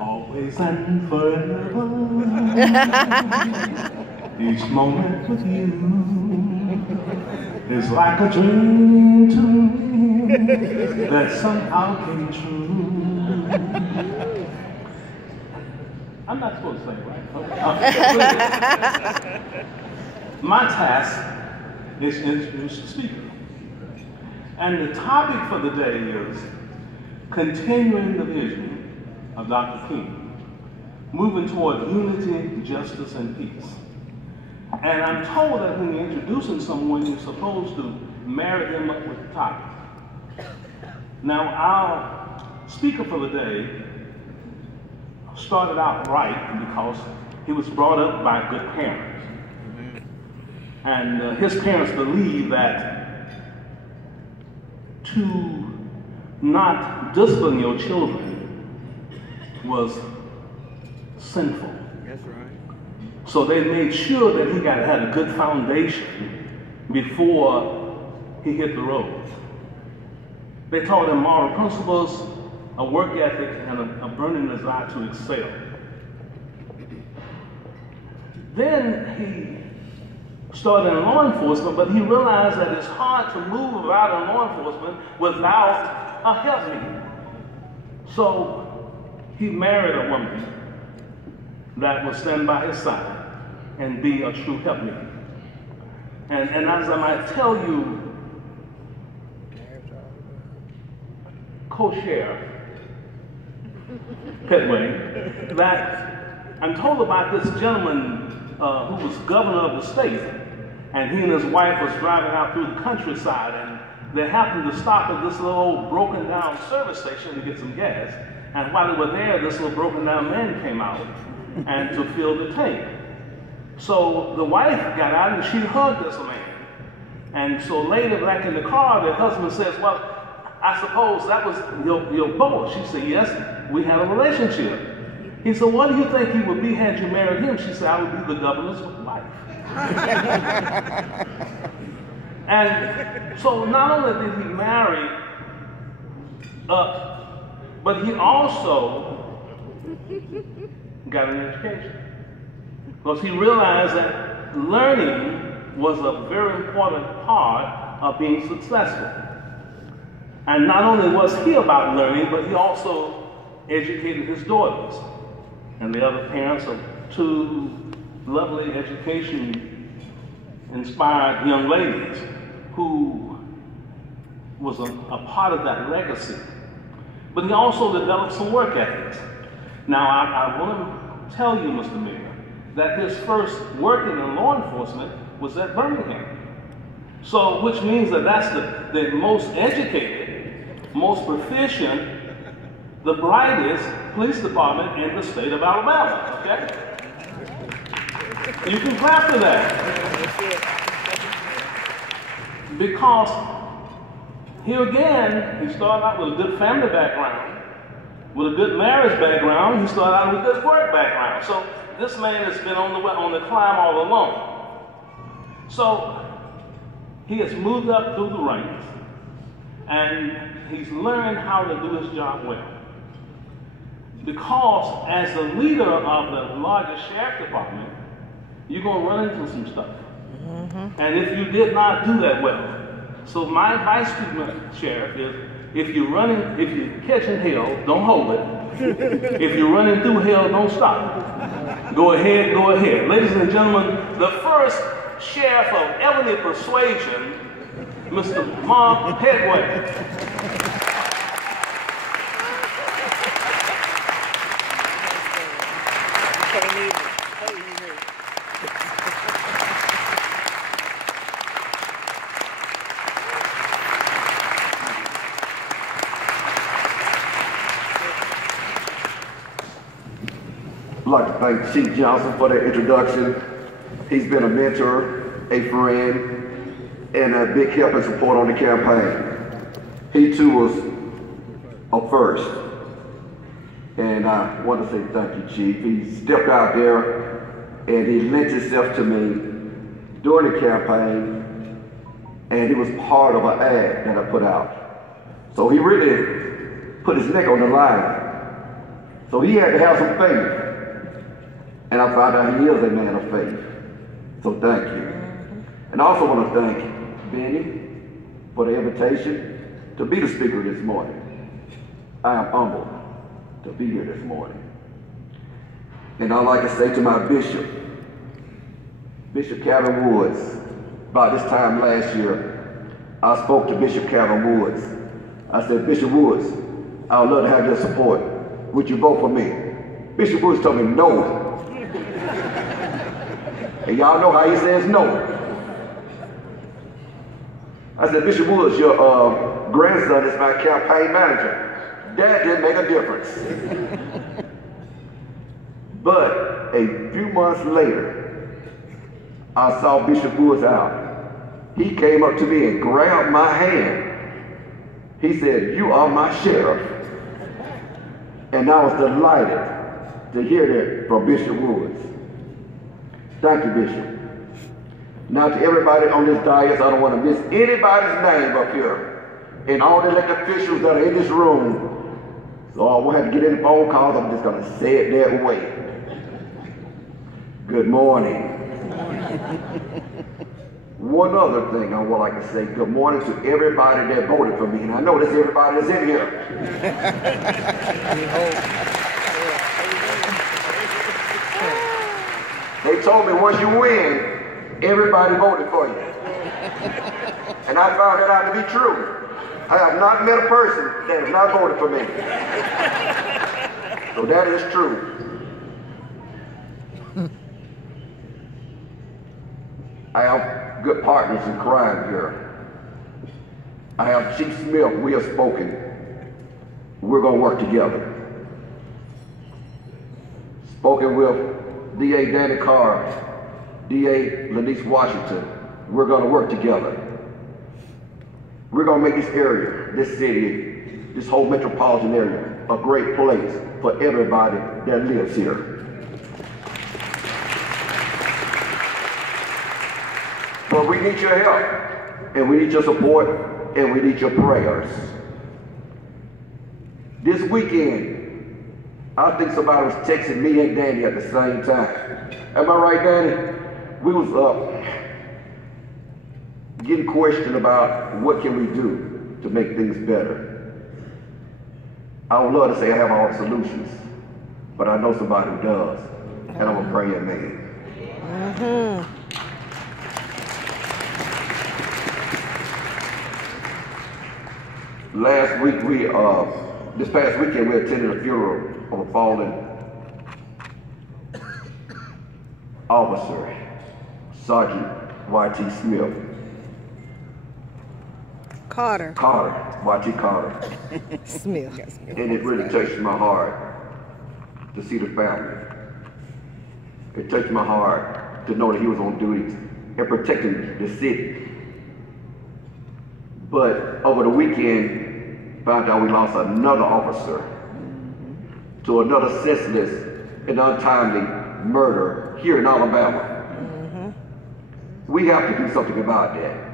always and forever. Each moment with you is like a dream to me that somehow came true. I'm not supposed to sing, right? Okay. My task is to introduce the speaker. And the topic for the day is continuing the vision of Dr. King, moving toward unity, justice, and peace. And I'm told that when you're introducing someone, you're supposed to marry them up with the topic. Now, our speaker for the day started out right because he was brought up by good parents. And his parents believed that to not discipline your children was sinful. That's right. So they made sure that he had a good foundation before he hit the road. They taught him moral principles, a work ethic, and a burning desire to excel. Then he started in law enforcement, but he realized that it's hard to move about in law enforcement without a helpmeet. So he married a woman that would stand by his side and be a true helpmeet. And as I might tell you, co-sheriff PETTWAY, that I'm told about this gentleman who was governor of the state, and he and his wife was driving out through the countryside, and they happened to stop at this little old broken down service station to get some gas. And while they were there, this little broken down man came out and to fill the tank. So the wife got out and she hugged this man. And so later back in the car, the husband says, well, I suppose that was your boss. She said, yes, we had a relationship. He said, what do you think he would be had you married him? She said, I would be the governor's wife. And so not only did he marry up, but he also got an education. Because he realized that learning was a very important part of being successful. And not only was he about learning, but he also educated his daughters. And the other parents of two lovely education-inspired young ladies who was a part of that legacy. But he also developed some work ethics. Now, I want to tell you, Mr. Mayor, that his first working in law enforcement was at Birmingham. So, which means that that's the most educated, most proficient, the brightest police department in the state of Alabama, okay? You can clap for that. Because here again, he started out with a good family background, with a good marriage background. He started out with a good work background. So this man has been on the climb all along. So he has moved up through the ranks, and he's learned how to do his job well. Because as the leader of the largest sheriff department, you're going to run into some stuff. And if you did not do that well. So my advice to the sheriff is, if you're catching hell, don't hold it. If you're running through hell, don't stop. Go ahead, go ahead. Ladies and gentlemen, the first sheriff of Ebony Persuasion, Mr. Bham PETTWAY. I'd like to thank Chief Johnson for that introduction. He's been a mentor, a friend, and a big help and support on the campaign. He too was a first. And I want to say thank you, Chief. He stepped out there and he lent himself to me during the campaign, and he was part of an ad that I put out. So he really put his neck on the line So he had to have some faith. And I found out he is a man of faith. So thank you. And I also want to thank Benny for the invitation to be the speaker this morning. I am humbled to be here this morning. And I'd like to say to my bishop, Bishop Calvin Woods, about this time last year, I spoke to Bishop Calvin Woods. I said, Bishop Woods, I would love to have your support. Would you vote for me? Bishop Woods told me no. And y'all know how he says no. I said, Bishop Woods, your grandson is my campaign manager. That didn't make a difference. But a few months later, I saw Bishop Woods out. He came up to me and grabbed my hand. He said, you are my sheriff. And I was delighted to hear that from Bishop Woods. Thank you, Bishop. Now to everybody on this dais, I don't want to miss anybody's name up here. And all the elected officials that are in this room. So I won't have to get any phone calls, I'm just going to say it that way. Good morning. One other thing I would like to say, good morning to everybody that voted for me. And I know that's everybody that's in here. They told me once you win, everybody voted for you. And I found that out to be true. I have not met a person that has not voted for me. So that is true. I have good partners in crime here. I have Chief Smith, we have spoken. We're going to work together. Spoken with D.A. Danny Carr, D.A. Lanice Washington. We're going to work together. We're going to make this area, this city, this whole metropolitan area, a great place for everybody that lives here. But we need your help, and we need your support, and we need your prayers. This weekend, I think somebody was texting me and Danny at the same time. Am I right, Danny? We was getting questioned about what can we do to make things better. I would love to say I have all the solutions, but I know somebody who does, and I'm a praying man. Last week, this past weekend, we attended a funeral of a fallen officer, Sergeant Y.T. Smith. Carter. Y.T. Carter. Smith. And it really touched my heart to see the family. It touched my heart to know that he was on duty and protecting the city. But over the weekend, found out we lost another officer to another senseless and untimely murder here in Alabama. We have to do something about that.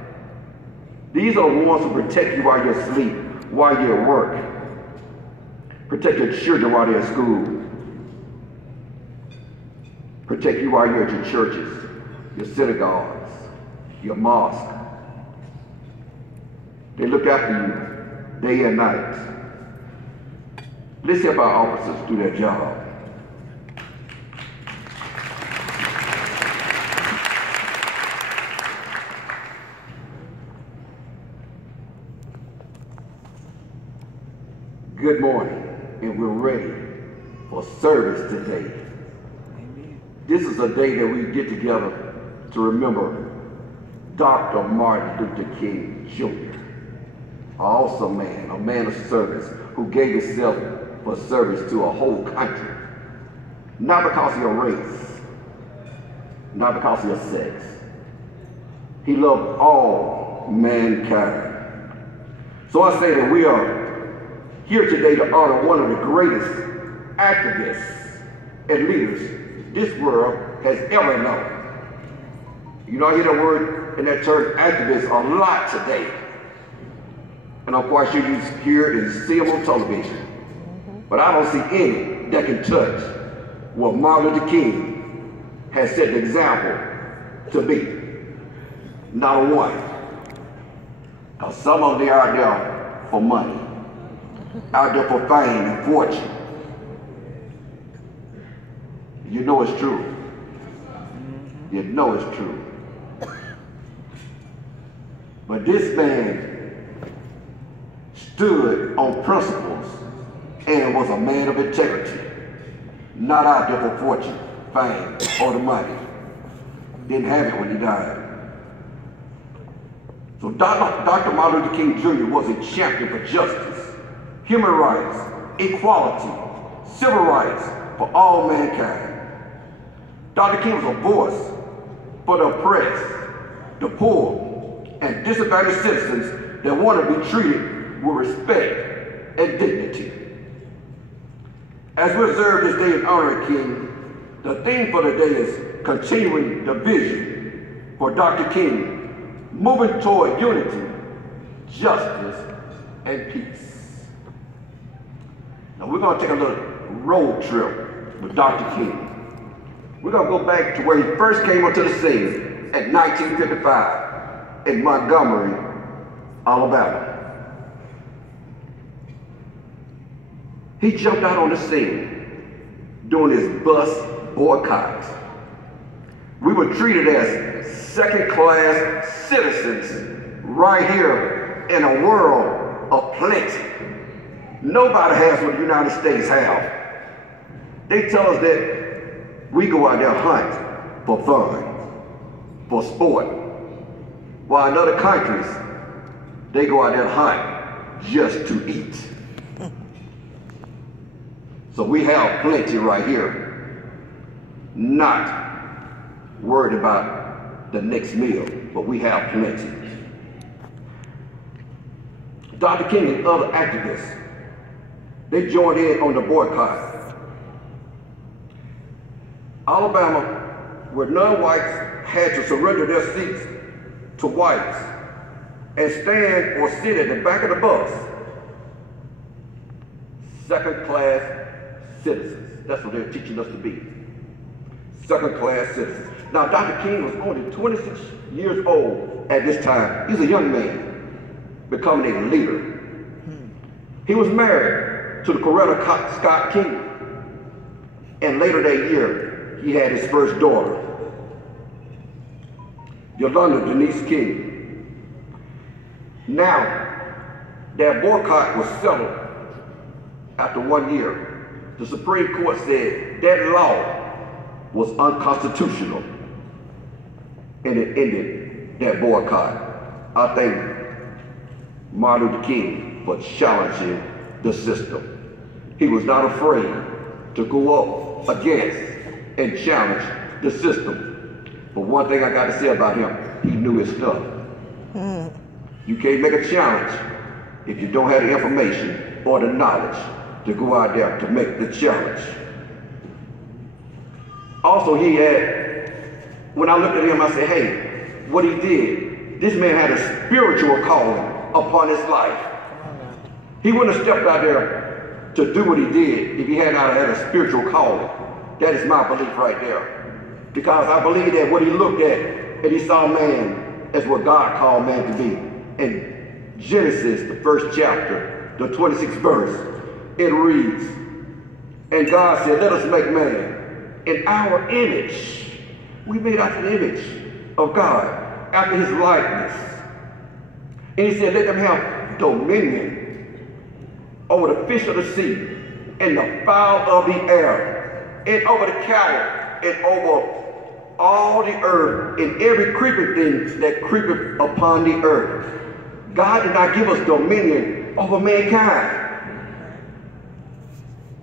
These are the ones who protect you while you're asleep, while you're at work. Protect your children while they're at school. Protect you while you're at your churches, your synagogues, your mosque. They look after you day and night. Let's help our officers do their job. Good morning, and we're ready for service today. Amen. This is a day that we get together to remember Dr. Martin Luther King Jr., an awesome man, a man of service, who gave himself for service to a whole country. Not because of your race, not because of your sex. He loved all mankind. So I say that we are here today to honor one of the greatest activists and leaders this world has ever known. You know, I hear that word and that term activist a lot today. And I'm quite sure you hear it and see them on television. But I don't see any that can touch what Martin Luther King has set the example to be. Not a one. Because some of them are out there for money, out there for fame and fortune. You know it's true. You know it's true. But this man stood on principles and was a man of integrity, not out there for fortune, fame, or the money. Didn't have it when he died. So Dr. Martin Luther King Jr. was a champion for justice, human rights, equality, civil rights for all mankind. Dr. King was a voice for the oppressed, the poor, and disadvantaged citizens that want to be treated with respect and dignity. As we observe this day in honor of King, the theme for the day is continuing the vision for Dr. King, moving toward unity, justice, and peace. Now we're going to take a little road trip with Dr. King. We're going to go back to where he first came onto the scene in 1955 in Montgomery, Alabama. He jumped out on the scene during his bus boycott. We were treated as second-class citizens right here in a world of plenty. Nobody has what the United States have. They tell us that we go out there hunt for fun, for sport, while in other countries, they go out there hunt just to eat. So we have plenty right here, not worried about the next meal, but we have plenty. Dr. King and other activists, they joined in on the boycott. Alabama, where non-whites had to surrender their seats to whites and stand or sit at the back of the bus. Second-class citizens. That's what they're teaching us to be. Second-class citizens. Now, Dr. King was only 26 years old at this time. He's a young man, becoming a leader. He was married to the Coretta Scott King, and later that year, he had his first daughter, Yolanda Denise King. Now, that boycott was settled after 1 year. The Supreme Court said that law was unconstitutional, and it ended that boycott. I thank Martin Luther King for challenging the system. He was not afraid to go up against and challenge the system. But one thing I got to say about him, he knew his stuff. You can't make a challenge if you don't have the information or the knowledge to go out there to make the challenge. Also, he had, when I looked at him, I said, hey, what he did, this man had a spiritual calling upon his life. He wouldn't have stepped out there to do what he did if he had not had a spiritual calling. That is my belief right there. Because I believe that what he looked at and he saw man as what God called man to be. In Genesis, the 1st chapter, the 26th verse, it reads, and God said, let us make man in our image. We made after the image of God, after his likeness. And he said, let them have dominion over the fish of the sea and the fowl of the air, and over the cattle, and over all the earth, and every creeping thing that creepeth upon the earth. God did not give us dominion over mankind.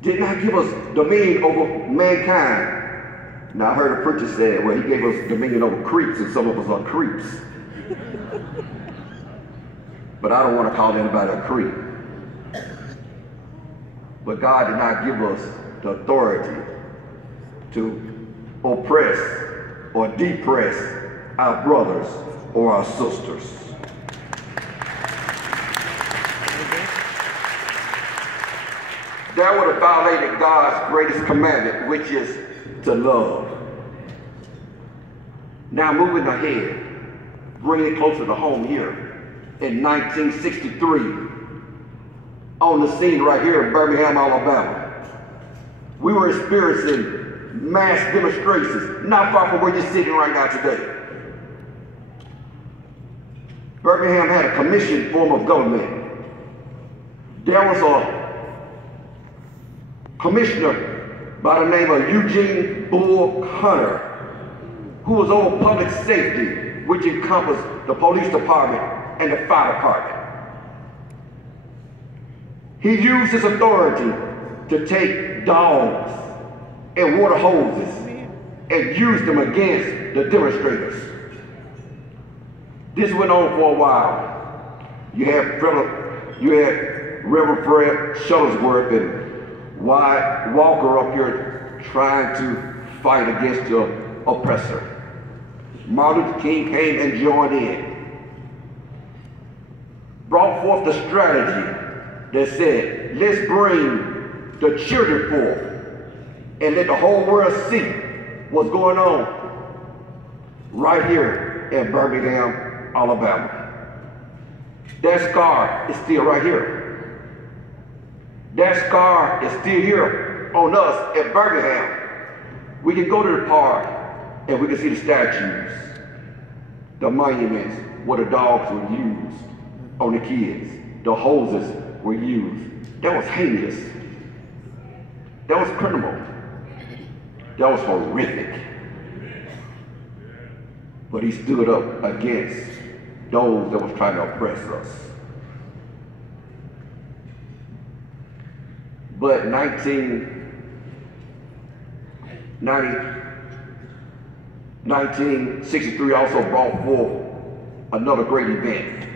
Did not give us dominion over mankind. Now I heard a preacher say, well, he gave us dominion over creeps, and some of us are creeps. But I don't want to call anybody a creep. But God did not give us the authority to oppress or depress our brothers or our sisters. that would have violated God's greatest commandment, which is to love. Now moving ahead, bringing it closer to home here, in 1963, on the scene right here in Birmingham, Alabama, we were experiencing mass demonstrations, not far from where you're sitting right now today. Birmingham had a commissioned form of government. There was a commissioner by the name of Eugene Bull Hunter, who was over public safety, which encompassed the police department and the fire department. He used his authority to take dogs and water hoses and use them against the demonstrators. This went on for a while. You had Reverend Fred Shuttlesworth and Wyatt Walker up here trying to fight against the oppressor. Martin Luther King came and joined in, brought forth the strategy that said, let's bring the children forth and let the whole world see what's going on right here in Birmingham, Alabama. That scar is still right here. That scar is still here on us in Birmingham. We can go to the park and we can see the statues, the monuments where the dogs were used on the kids, the hoses were used. That was heinous. That was criminal. That was horrific. But he stood up against those that was trying to oppress us. But 1963 also brought forth another great event,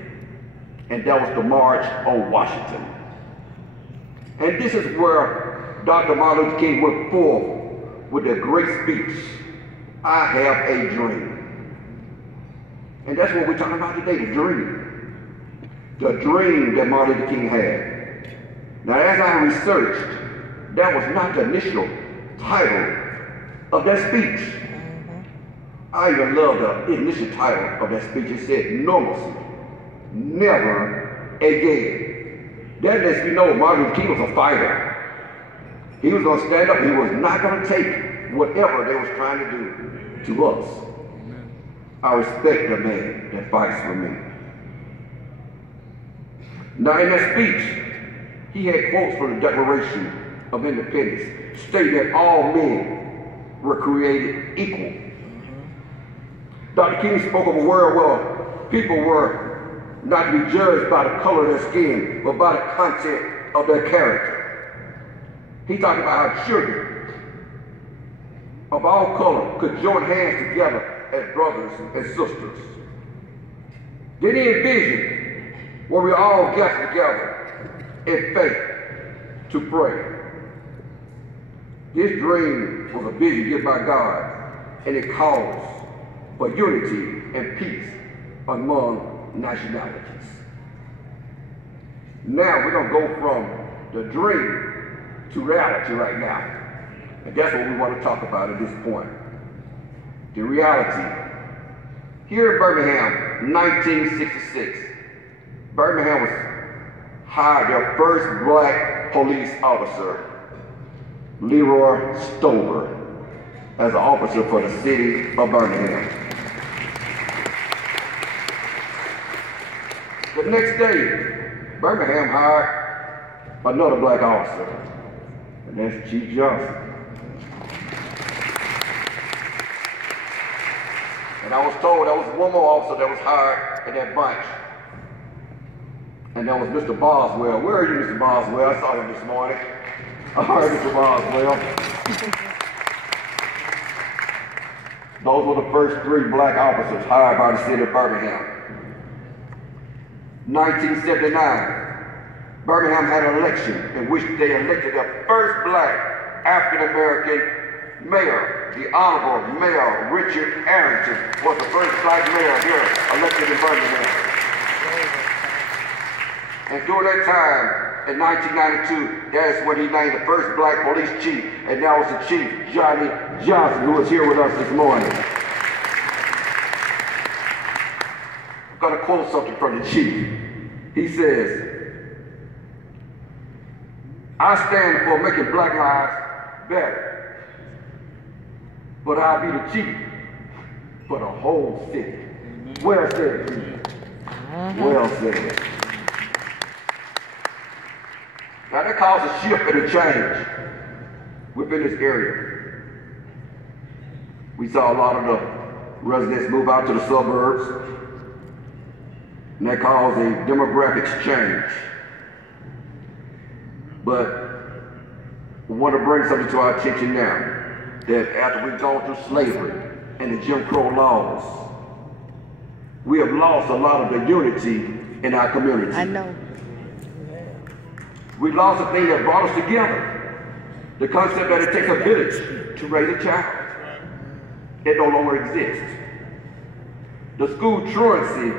and that was the March on Washington. And this is where Dr. Martin Luther King went forth with a great speech, I have a dream. And that's what we're talking about today, the dream. The dream that Martin Luther King had. Now, as I researched, that was not the initial title of that speech. I even love the initial title of that speech. It said, normalcy, never again. That lets me know Martin Luther King was a fighter. He was going to stand up. He was not going to take whatever they was trying to do to us. I respect the man that fights for me. Now in that speech, he had quotes from the Declaration of Independence stating that all men were created equal. Dr. King spoke of a world where people were not to be judged by the color of their skin, but by the content of their character. He talked about how children of all color could join hands together as brothers and sisters. Then he envisioned where we all gather together in faith to pray. This dream was a vision given by God, and it calls for unity and peace among nationalities. Now we're going to go from the dream to reality right now. And that's what we want to talk about at this point. The reality. Here in Birmingham, 1966, Birmingham was hired their first black police officer, Leroy Stover, as an officer for the city of Birmingham. The next day, Birmingham hired another black officer, and that's Chief Johnson. And I was told there was one more officer that was hired in that bunch. And that was Mr. Boswell. Where are you, Mr. Boswell? I saw him this morning. I heard Mr. Boswell. Those were the first 3 black officers hired by the city of Birmingham. 1979, Birmingham had an election in which they elected their first black African-American mayor. The Honorable Mayor Richard Arrington was the first black mayor here elected in Birmingham. And during that time, In 1992, that's when he named the first black police chief, and that was the Chief Johnny Johnson, who is here with us this morning. I'm gonna quote something from the chief. He says, "I stand for making black lives better, but I'll be the chief for the whole city." Well said, Chief. Well said. Now that caused a shift and a change within this area. We saw a lot of the residents move out to the suburbs, and that caused a demographics change. But we want to bring something to our attention now, that after we've gone through slavery and the Jim Crow laws, we have lost a lot of the unity in our community. I know. We lost the thing that brought us together. The concept that it takes a village to raise a child. It no longer exists. The school truancy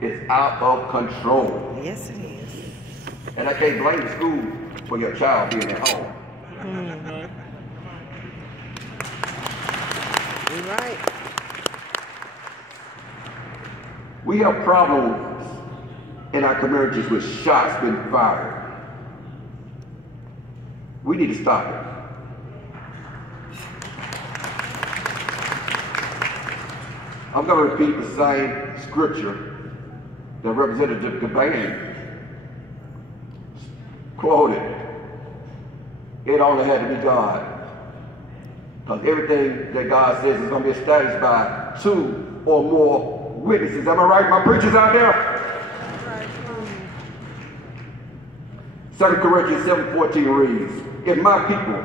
is out of control. Yes, it is. And I can't blame the school for your child being at home. You're right. We have problems in our communities with shots being fired. We need to stop it. I'm going to repeat the same scripture that Representative Bham quoted. It only had to be God. Because everything that God says is going to be established by 2 or more witnesses. Am I right, my preachers out there? 2 Corinthians 7:14 reads, "If my people,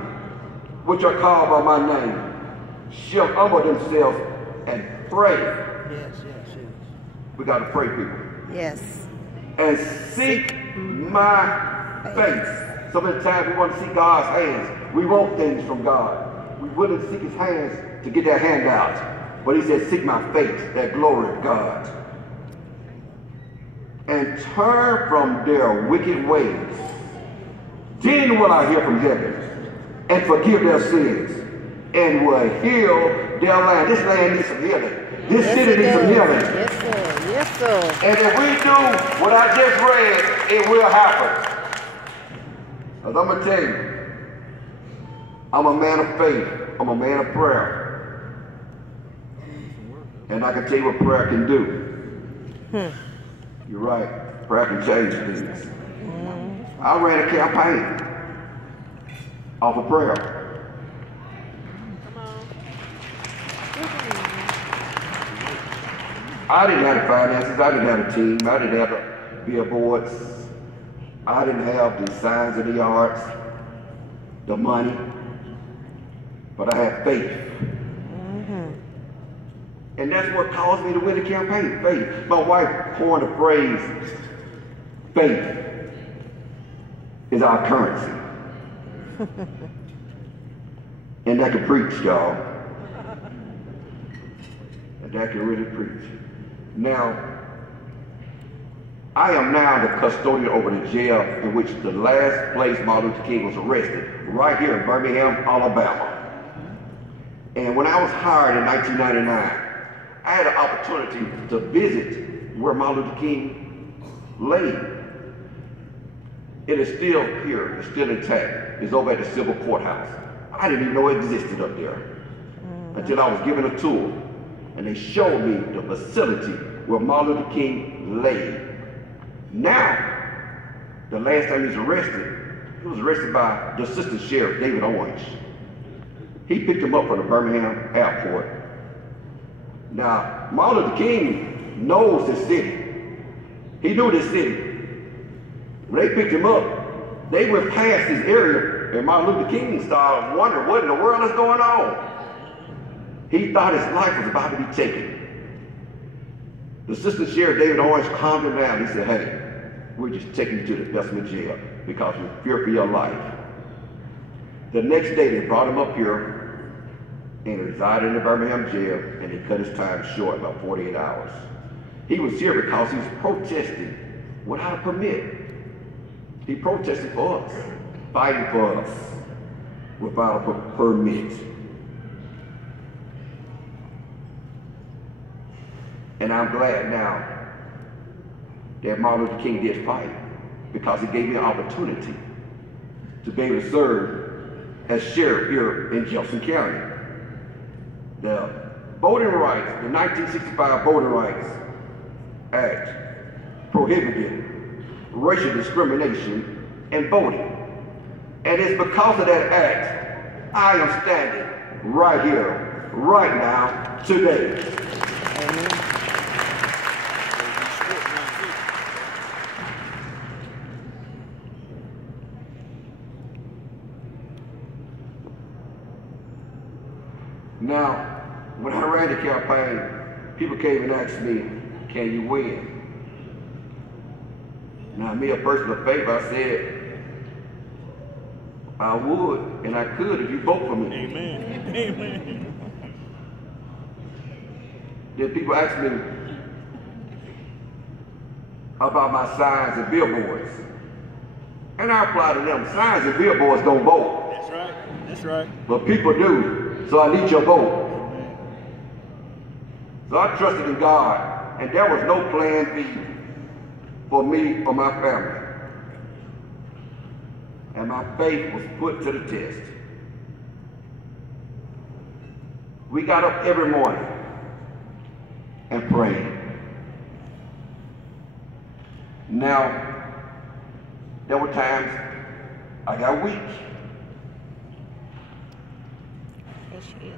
which are called by my name, shall humble themselves and pray." Yes. We got to pray, people. Yes. "And seek my face." So many times we want to see God's hands. We want things from God. We wouldn't seek his hands to get that handout. But he said, "Seek my face," that glory of God. "And turn from their wicked ways. Then will I hear from heaven and forgive their sins and will heal their land." This land needs some healing. This city needs some healing. Yes, sir. Yes, sir. And if we do what I just read, it will happen. Because I'm going to tell you, I'm a man of faith. I'm a man of prayer. And I can tell you what prayer can do. You're right. Prayer can change things. I ran a campaign off of prayer. I didn't have the finances. I didn't have a team. I didn't have the billboards. I didn't have the signs in the yards, the money. But I had faith. And that's what caused me to win the campaign, faith. My wife coined the phrase, faith is our currency. And that can preach, y'all. And that can really preach. Now, I am now the custodian over the jail in which the last place Martin Luther King was arrested, right here in Birmingham, Alabama. And when I was hired in 1999, I had an opportunity to visit where Martin Luther King lay. It is still here, it's still intact. It's over at the Civil Courthouse. I didn't even know it existed up there until I was given a tour and they showed me the facility where Martin Luther King lay. Now, the last time he was arrested by the Assistant Sheriff, David Orange. He picked him up from the Birmingham airport. Now, Martin Luther King knows this city. He knew this city. When they picked him up, they went past this area, and Martin Luther King started wondering what in the world is going on. He thought his life was about to be taken. The Assistant Sheriff David Orange calmed him down. He said, "Hey, we're just taking you to the Bessemer jail because we fear for your life." The next day, they brought him up here and resided in the Birmingham jail, and they cut his time short, about 48 hours. He was here because he was protesting without a permit He protested for us, fighting for us without a permit. And I'm glad now that Martin Luther King did fight, because it gave me an opportunity to be able to serve as sheriff here in Jefferson County. The voting rights, the 1965 Voting Rights Act prohibited racial discrimination in voting. And it's because of that act I am standing right here, right now, today. Amen. Now, when I ran the campaign, people came and asked me, can you win? Now, me, a person of faith, I said, I would and I could if you vote for me. Amen. Amen. Then people asked me about my signs and billboards. And I replied to them, signs and billboards don't vote. That's right. That's right. But people do. So I need your vote. So I trusted in God, and there was no plan B for me or my family. And my faith was put to the test. We got up every morning and prayed. Now, there were times I got weak. Yes, she is.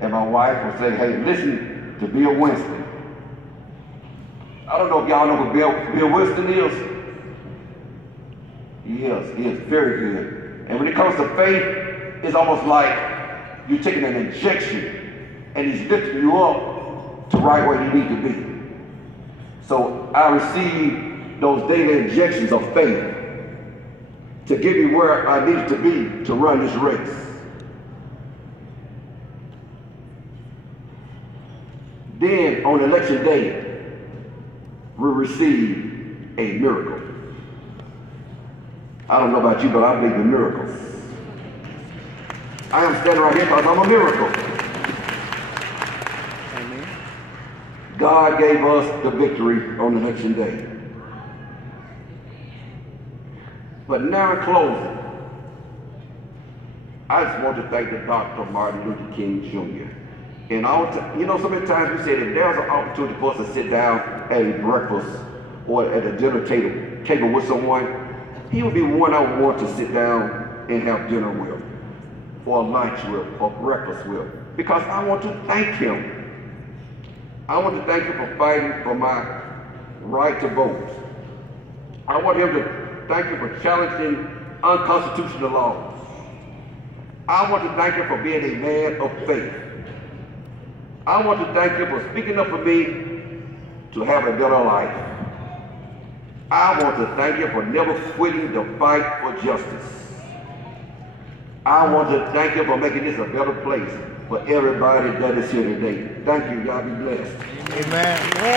And my wife would say, hey, listen to Bill Winston. I don't know if y'all know who Bill Winston is. He is very good. And when it comes to faith, it's almost like you're taking an injection and he's lifting you up to right where you need to be. So I received those daily injections of faith to get me where I needed to be to run this race. Then on election day, we received a miracle. I don't know about you, but I believe in miracles. I am standing right here because I'm a miracle. Amen. God gave us the victory on election day. But now in closing, I just want to thank the Dr. Martin Luther King Jr. And so many times we said if there's an opportunity for us to sit down at a breakfast or at a dinner table with someone, he would be one I would want to sit down and have dinner with, or lunch with, or breakfast with, because I want to thank him. I want to thank him for fighting for my right to vote. I want him to thank him for challenging unconstitutional laws. I want to thank him for being a man of faith. I want to thank him for speaking up for me to have a better life. I want to thank him for never quitting the fight for justice. I want to thank him for making this a better place for everybody that is here today. Thank you. Y'all be blessed. Amen. Amen.